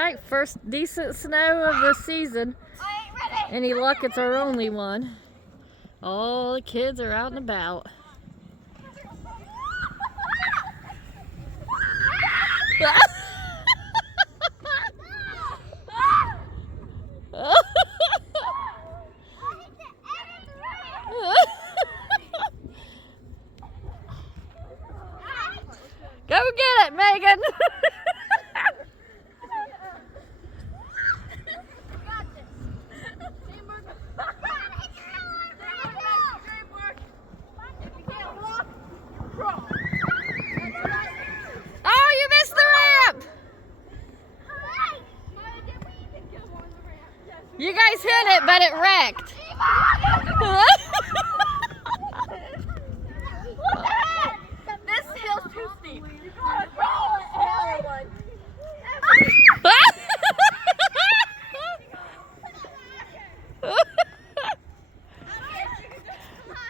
Alright, first decent snow of the season. Any luck, it's our only one. All the kids are out and about. Go get it, Megan! Oh, you missed the ramp! You guys hit it, but it wrecked. This hill's too steep.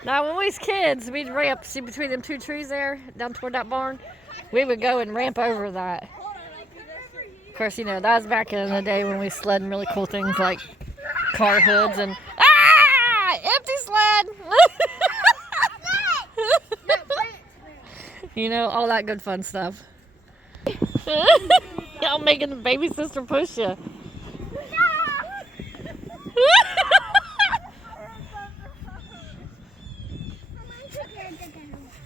Now, when we was kids, we'd ramp, see between them two trees there, down toward that barn, we would go and ramp over that. Of course, you know, that was back in the day when we sled in really cool things like car hoods and, empty sled! You know, all that good fun stuff. Y'all making the baby sister push you.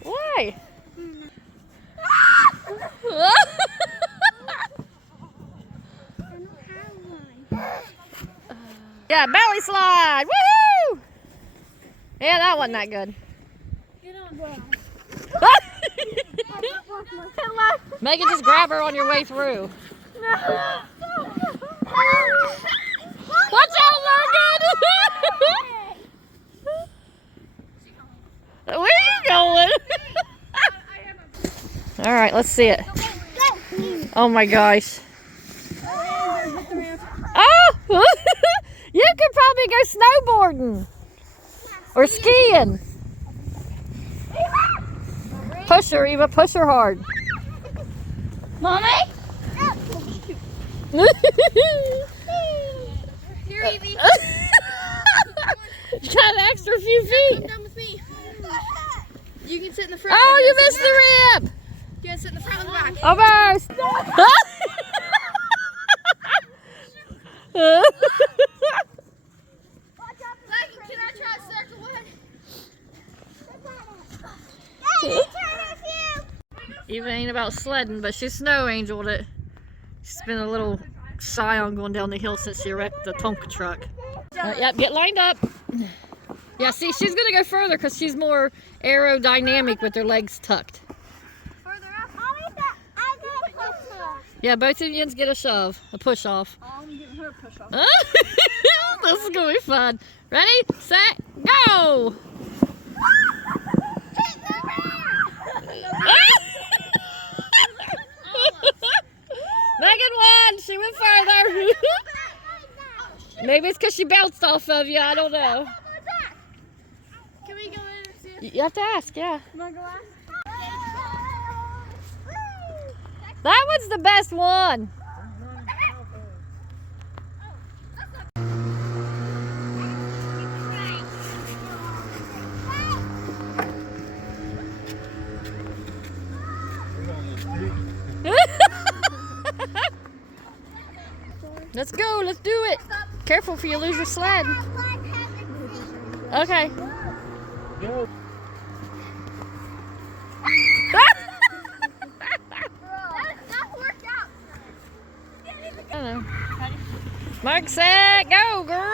Why? Yeah, belly slide! Woohoo! Yeah, that wasn't that good. Megan, just grab her on your way through. Watch out, Megan! Where are you going? All right, let's see it. Oh my gosh. Oh! You could probably go snowboarding or skiing. Push her, Eva. Push her hard. Mommy? Here, Evie. You got an extra few feet. Come down with me. You can sit in the front. Oh, you missed the ramp. You can sit in the front and the back. Almost. Can I try a circle one? Eva ain't about sledding, but she snow angeled it. She's been a little shy on going down the hill since she wrecked the Tonka truck. Yep, get lined up. Yeah, see, she's gonna go further because she's more aerodynamic with her legs tucked. Further up. Yeah, both of you get a shove, a push off. I'm giving her a push off. This is gonna be fun. Ready, set, go! Megan won! She went further! Maybe it's because she bounced off of you, I don't know. Can we go in and see if You have to ask, yeah. you want to go ask? That one's the best one. Let's go, let's do it. Careful if you lose your sled. Okay. That's worked out. I don't know. Mark, set, go, girl.